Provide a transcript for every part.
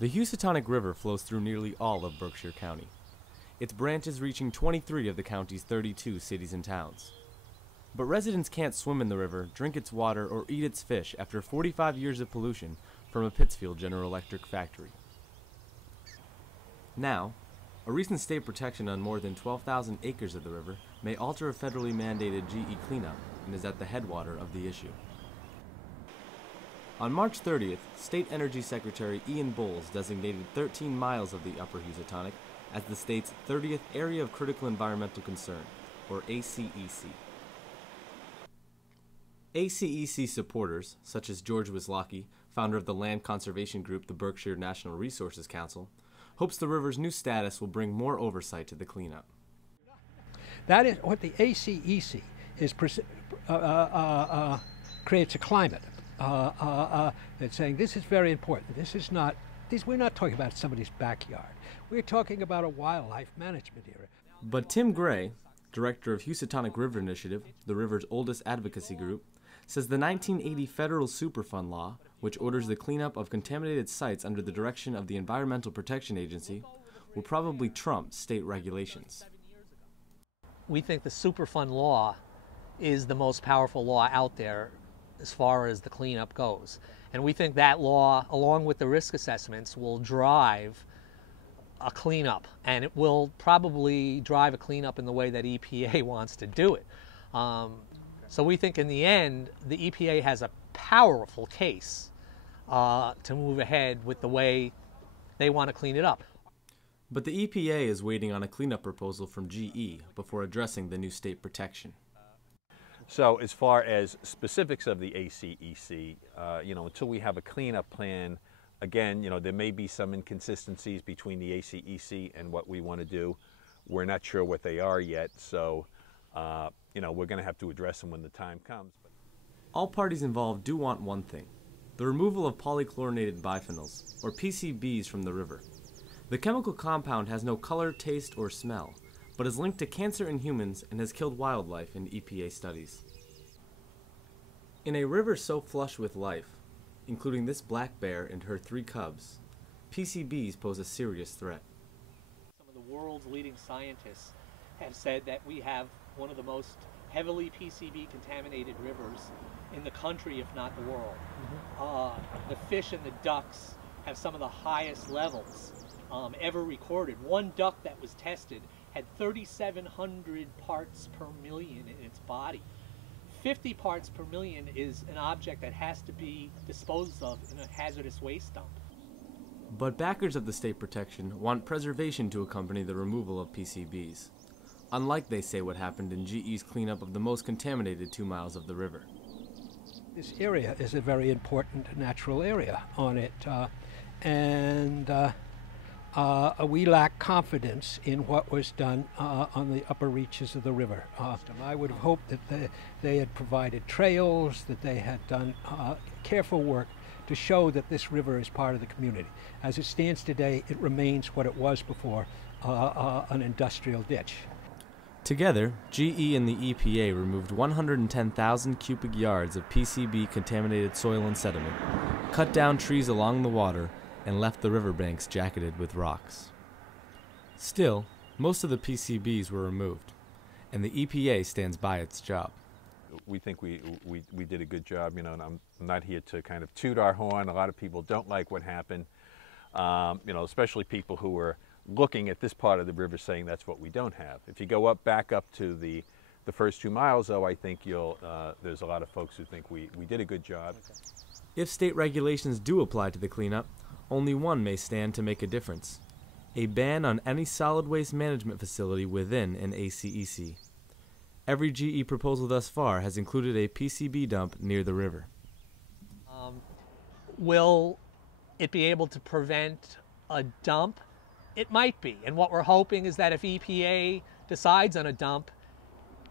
The Housatonic River flows through nearly all of Berkshire County, its branches reaching 23 of the county's 32 cities and towns. But residents can't swim in the river, drink its water, or eat its fish after 45 years of pollution from a Pittsfield General Electric factory. Now, a recent state protection on more than 12,000 acres of the river may alter a federally mandated GE cleanup and is at the headwater of the issue. On March 30th, State Energy Secretary Ian Bowles designated 13 miles of the Upper Housatonic as the state's 30th Area of Critical Environmental Concern, or ACEC. ACEC supporters, such as George Wislocki, founder of the land conservation group the Berkshire National Resources Council, hopes the river's new status will bring more oversight to the cleanup. That is what the ACEC is, creates a climate. That's saying this is very important. This is not, we're not talking about somebody's backyard. We're talking about a wildlife management area. But Tim Gray, director of Housatonic River Initiative, the river's oldest advocacy group, says the 1980 federal Superfund law, which orders the cleanup of contaminated sites under the direction of the Environmental Protection Agency, will probably trump state regulations. We think the Superfund law is the most powerful law out there as far as the cleanup goes. And we think that law, along with the risk assessments, will drive a cleanup. And it will probably drive a cleanup in the way that EPA wants to do it. So we think in the end, the EPA has a powerful case to move ahead with the way they want to clean it up. But the EPA is waiting on a cleanup proposal from GE before addressing the new state protection. So as far as specifics of the ACEC, until we have a cleanup plan, again, there may be some inconsistencies between the ACEC and what we want to do. We're not sure what they are yet, so we're going to have to address them when the time comes. All parties involved do want one thing: the removal of polychlorinated biphenyls, or PCBs, from the river. The chemical compound has no color, taste, or smell, but is linked to cancer in humans and has killed wildlife in EPA studies. In a river so flush with life, including this black bear and her 3 cubs, PCBs pose a serious threat. Some of the world's leading scientists have said that we have one of the most heavily PCB contaminated rivers in the country, if not the world. The fish and the ducks have some of the highest levels ever recorded. One duck that was tested had 3,700 parts per million in its body. 50 parts per million is an object that has to be disposed of in a hazardous waste dump. But backers of the state protection want preservation to accompany the removal of PCBs, unlike, they say, what happened in GE's cleanup of the most contaminated 2 miles of the river. This area is a very important natural area on it, we lack confidence in what was done on the upper reaches of the river. I would have hoped that they had provided trails, that they had done careful work to show that this river is part of the community. As it stands today, it remains what it was before, an industrial ditch. Together, GE and the EPA removed 110,000 cubic yards of PCB contaminated soil and sediment, cut down trees along the water, and left the riverbanks jacketed with rocks. Still, most of the PCBs were removed, and the EPA stands by its job. We think we did a good job, and I'm not here to kind of toot our horn. A lot of people don't like what happened, especially people who are looking at this part of the river saying that's what we don't have. If you go back up to the first 2 miles, though, I think there's a lot of folks who think we did a good job. If state regulations do apply to the cleanup, only one may stand to make a difference: a ban on any solid waste management facility within an ACEC. Every GE proposal thus far has included a PCB dump near the river. Will it be able to prevent a dump? It might be, and what we're hoping is that if EPA decides on a dump,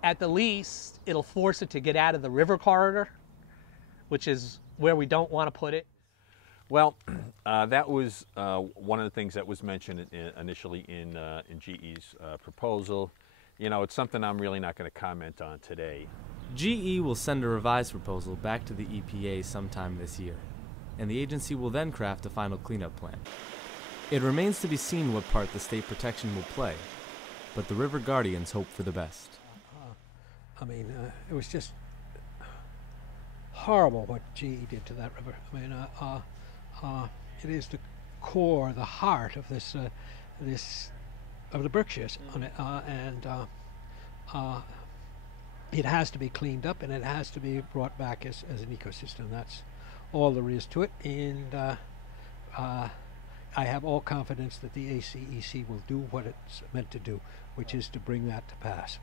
at the least it'll force it to get out of the river corridor, which is where we don't want to put it. Well, that was one of the things that was mentioned initially in GE's proposal. It's something I'm really not going to comment on today. GE will send a revised proposal back to the EPA sometime this year, and the agency will then craft a final cleanup plan. It remains to be seen what part the state protection will play, but the river guardians hope for the best. I mean, it was just horrible what GE did to that river. I mean, it is the core, the heart of this, of the Berkshires, on it, and it has to be cleaned up, and it has to be brought back as an ecosystem. That's all there is to it, and I have all confidence that the ACEC will do what it's meant to do, which is to bring that to pass.